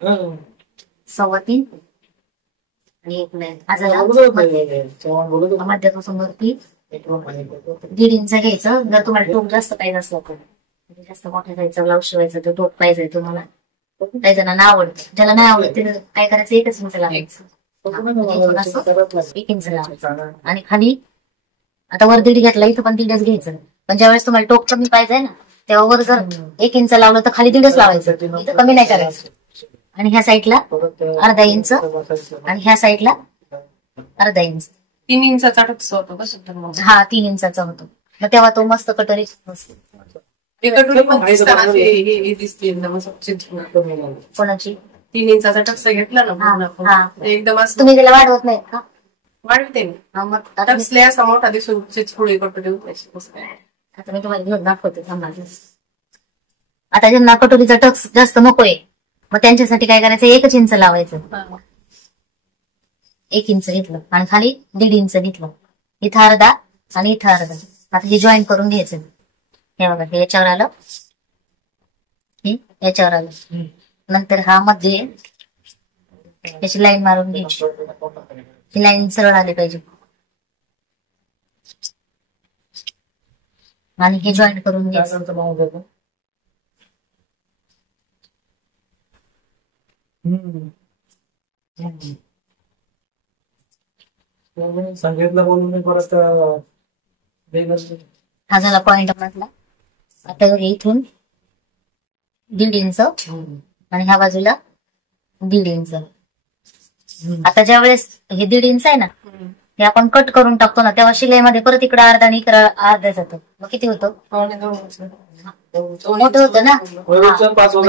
3.25 आणि 1 मध्यापासून वरती 1.5 इंच घ्यायचं. जर तुम्हाला टोक जास्त पाहिजे असलं तर जास्त मोठं जायचं, ब्लाऊज शिवायचं तर टोक पाहिजे तुम्हाला. काही जणांना आवडतं, ज्याला नाही आवडत ते काय करायचं 1 इंच लावायचं. 1 इंच लावायचं आणि खाली आता वर 1.5 घेतला, इथं पण 1.5 घ्यायचं. पण ज्यावेळेस तुम्हाला टोक कमी पाहिजे ना तेव्हा वर जर 1 इंच लावलं तर खाली 1.5 लावायचं, इथं कमी नाही करायचं. आणि ह्या साईडला 1/2 इंच आणि ह्या साईडला 1/2 इंच. 3 इंचाचा टक्स होतो का? हा 3 इंचाचा होतो. मग तेव्हा तो मस्त कटोरी कोणाची 3 इंचाचा टक्स घेतला ना एकदम तुम्ही त्याला वाढवत नाहीत का? वाढवते टक्सले असा मोठा दिसून चिचपुडी कटोरी होती. आता मी तुम्हाला घेऊन दाखवते. आता ज्यांना कटोरीचा टक्स जास्त नकोय मग त्यांच्यासाठी काय करायचं 1 इंच लावायचं. 1 इंच घेतलं आणि खाली 1.5 इंच घेतलं. इथं 1/2 आणि इथं 1/2. आता हे जॉईन करून घ्यायचं. हे बघा हे याच्यावर आलं, हे याच्यावर आलं. नंतर हा मध्ये त्याची लाईन मारून घ्यायची. ही लाईन सरळ आली पाहिजे आणि हे जॉईन करून घ्यायचं. सांगितलं बोलून परत हा झाला पॉइंट म्हटला. आता इथून 1.5 इंच आणि ह्या बाजूला 1.5 इंच. आता ज्या वेळेस हे 1.5 इंच आहे ना ते आपण कट करून टाकतो ना तेव्हा शिलाईमध्ये परत इकडे 1/2 आणि इकडे 1/2 जातं. मग किती होतं? मोठं होतं ना.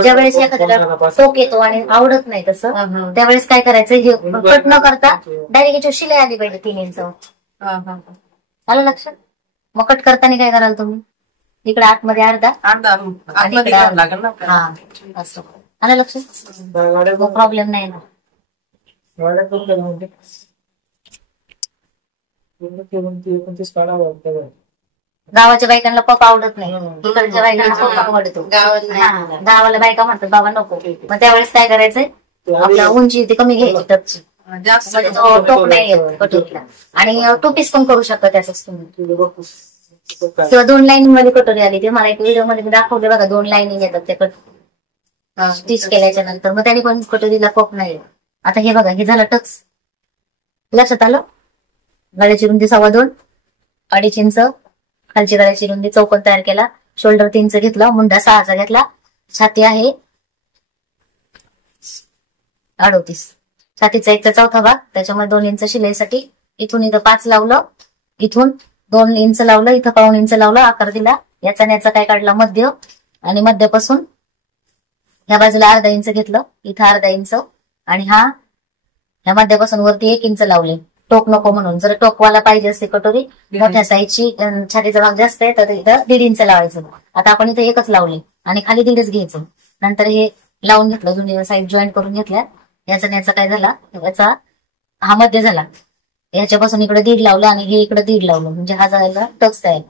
ज्यावेळेस एखाद्याला टोक येतो आणि आवडत नाही तसं त्यावेळेस काय करायचं, हे कट न करता डायरेक्ट याच्यावर शिलाई आली पाहिजे 3 इंच. आलं लक्षात? मग कट करताना काय कराल तुम्ही इकडे आतमध्ये 1/2 आणि हा असं. आलं लक्षात? मग प्रॉब्लेम नाही ना. गावाच्या बायकांना पप आवडत नाही, इकडच्या बायकांना पप आवडतो. गावाला बायका म्हणतात बाबा नको. मग त्यावेळेस काय करायचंय आपल्या उंची ती कमी घ्यायची टपची, टोक नाही येत कटोरीला. आणि 2 पीस पण करू शकता त्याच तुम्ही. किंवा 2 लाईनिंग मध्ये कटोरी आली ते मला एक व्हिडिओ मध्ये मी दाखवले बघा. 2 लाईनिंग येतात त्या स्टिच केल्याच्या नंतर मग त्याने पण कटोरीला पप नाही येत. आता हे बघा हे झालं टक्स. लक्षात आलं? गळ्याची रुंदी 2.25, 2.5 इंच खालची गळ्याची रुंदी चौकोन तयार केला. शोल्डर 3 इंच घेतला, मुंडा 6चा घेतला. छाती आहे 38, छातीचा 1/4 भाग, त्याच्यामध्ये 2 इंच शिलाईसाठी. इथून इथं 5 लावलं, इथून 2 इंच लावलं, इथं 1/4 इंच लावलं, आकार दिला. याचा याचा काय काढला मध्य आणि मध्यापासून ह्या बाजूला 1/2 इंच घेतलं, इथं 1/2 इंच आणि ह्या मध्यापासून वरती 1 इंच लावले. टोक नको म्हणून. जर टोकवाला पाहिजे असते कटोरी मोठ्या साईजची, छातीचा भाग जास्त आहे तर इथं 1.5 इंच लावायचं. आता आपण इथं 1च लावले आणि खाली 1.5 घ्यायचं. नंतर हे लावून घेतलं, जुनी साईड जॉईन करून घेतल्या. याचा काय झाला, याचा हा मध्ये झाला. ह्याच्यापासून इकडे 1.5 लावलं आणि हे इकडे 1.5 लावलं म्हणजे हा झाला टक्स तयार.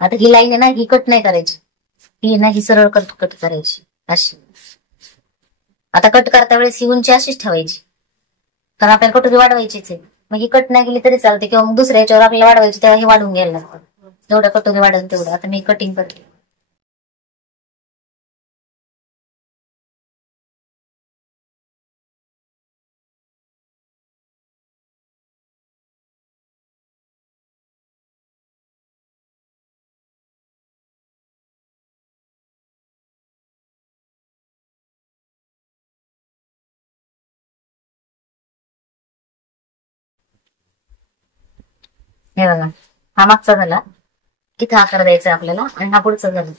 आता ही लाईन आहे ना ही कट नाही करायची, ही ना ही सरळ कट करायची अशी. आता कट करता वेळेस ही उंची अशीच ठेवायची कारण आपल्याला कटोरी वाढवायचीच आहे. मग ही कट नाही गेली तरी चालते किंवा मग दुसऱ्या याच्यावर आपल्याला वाढवायची तेव्हा हे वाढवून घ्यायला लागतं. जेवढं कटोरी वाढेल तेवढं. आता मी कटिंग करते. हे बघा हा मागचा झाला, इथं आकार द्यायचा आपल्याला आणि हा पुढचा झाला.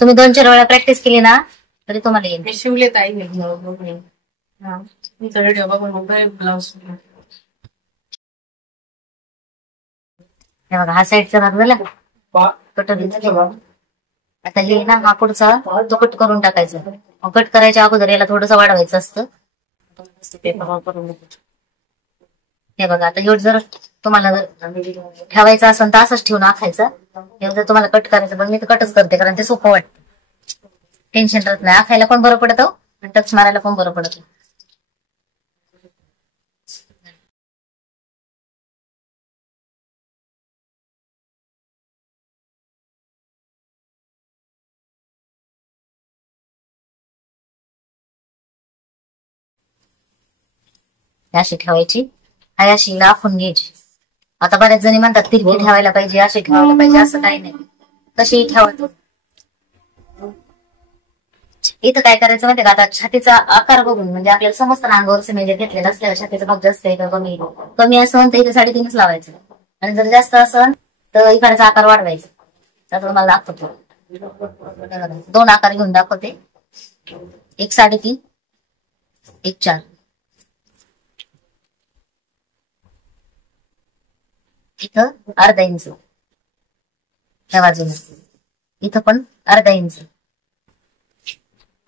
तुम्ही 2-4 वेळा प्रॅक्टिस केली ना तरी तुम्हाला येईल. मी शिवले ताई व्हिडिओ बघून ब्लाउज. हे बघा हा साईडचा भाग झाला कटोरीचा. आता हे ना हा पुढचा तो कट करून टाकायचा. कट करायच्या अगोदर याला थोडंसं वाढवायचं असतं. हे हे बघा आता एवढं जर तुम्हाला जर ठेवायचं असेल तर असंच ठेवून आखायचं. एवढं जर तुम्हाला कट करायचं पण मी तर कटच करते कारण ते सोपं वाटतं. टेन्शन राहत नाही. आखायला पण बरं पडतं आणि टच मारायला पण बरं पडतं. अशी ठेवायची आणि अशी लाफून घ्यायची. आता बऱ्याच जणी म्हणतात तिरकी ठेवायला पाहिजे, अशी ठेवायला पाहिजे, असं काही नाही. कशी ठेवायचं. इथं काय करायचं माहितीये का, आता छातीचा आकार बघून म्हणजे आपल्याला समजतं ना अंगावरचं मेजर घेतलेलं असल्यावर छातीचा भाग जास्त आहे का कमी असेल तर इथे 3.5 लावायचं आणि जर जास्त असेल तर इकडचा आकार वाढवायचा. तर तुम्हाला दाखवतो 2 आकार घेऊन दाखवते. एक 3.5 एक 4. इथं अर्धा इंच ह्या बाजूने, इथं पण अर्धा इंच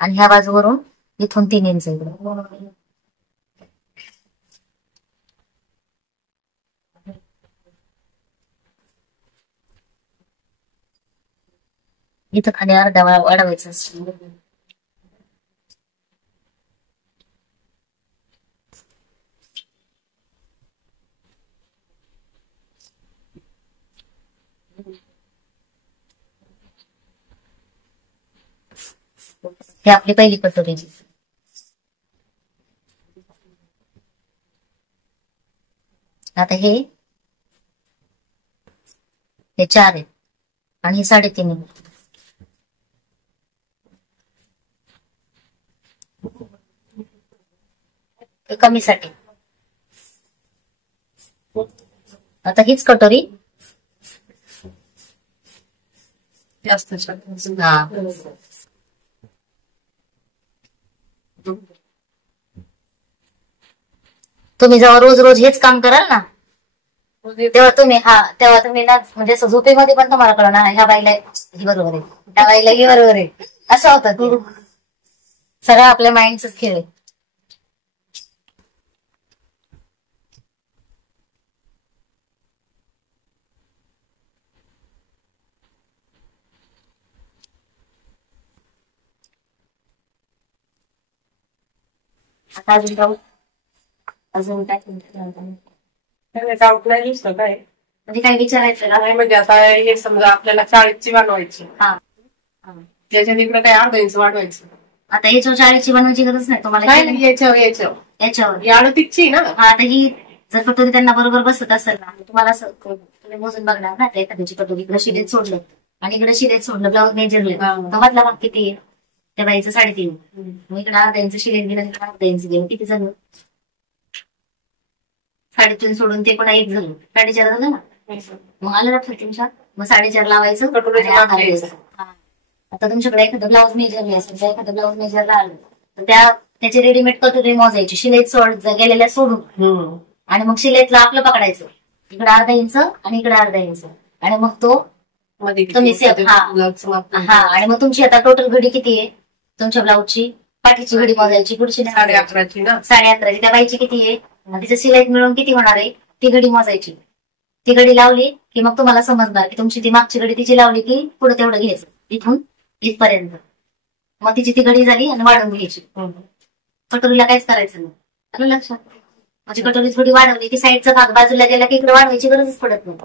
आणि ह्या बाजूवरून इथून 3 इंच इथं खाली अर्धा वाढवायचं. ही आपली पहिली कटोरी. आता हे 4 आहे आणि हे 3.5 आहे. हे कमीसाठी. आता हीच कटोरी जास्त हा तुम्ही जेव्हा रोज रोज हेच काम कराल ना तेव्हा तुम्ही ना म्हणजे असं झोपेमध्ये पण तुम्हाला कळणार ह्या बाईला ही बरोबर आहे, ह्या बाईला ही बरोबर आहे, असं होतं ते. सगळं आपल्या माइंडचाच खेळ आहे. आता अजून काय डाऊट नाही नुसतं काय म्हणजे काय विचारायचं ना. नाही म्हणजे आता हे समजा आपल्याला 40ची वाढवायची, हा त्याच्या तिकडे काय अर्धा इंच वाढवायचं. आता याच्यावर 40ची बनवायची गरज नाही तुम्हाला. याच्यावर 38ची ना. हा आता ही जर कटोरी त्यांना बरोबर बसत असेल ना तुम्हाला असं तुम्ही मोजून बघणार ना एखाद्याची कटोरी इकडे शिलेत सोडलं आणि इकडे शिलेत सोडलं ब्लाऊज मेजरले तर मधला भाग किती आहे त्या बाईचं 3.5. मग इकडे अर्धा इंच शिलेत गेलं इकडे अर्धा इंच गेलं किती झालं 3.5 सोडून ते पण 1 झालं 4.5 झालं ना. मग आलं लक्षात तुमच्या. मग 4.5 लावायचं. आता तुमच्याकडे एखादं ब्लाऊज मेजरले असेल तर एखादं ब्लाऊज मेजरला आलं तर त्याची रेडीमेड कटोरी मोजायची शिलेत गेलेल्या सोडून आणि मग शिलेतला आपलं पकडायचं इकडे अर्धा इंच आणि इकडे अर्धा इंच आणि मग तो तुम्ही हा आणि मग तुमची आता टोटल घडी किती आहे तुमच्या ब्लाऊजची पाठीची घडी मोजायची पुढची 11.5ची ना 11.5ची त्या बाईची किती आहे तिचं शिलाई मिळून किती होणार आहे ती घडी मोजायची. ती घडी लावली की मग तुम्हाला समजणार की तुमची ती मागची घडी तिची लावली की पुढे तेवढं घ्यायचं इथून इथपर्यंत. मग तिची ती घडी झाली आणि वाढवून घ्यायची. कटोरीला काहीच करायचं नाही. आलं लक्षात. म्हणजे कटोरी थोडी वाढवली की साईडचा भाग बाजूला गेला की इकडे वाढवायची गरजच पडत नाही.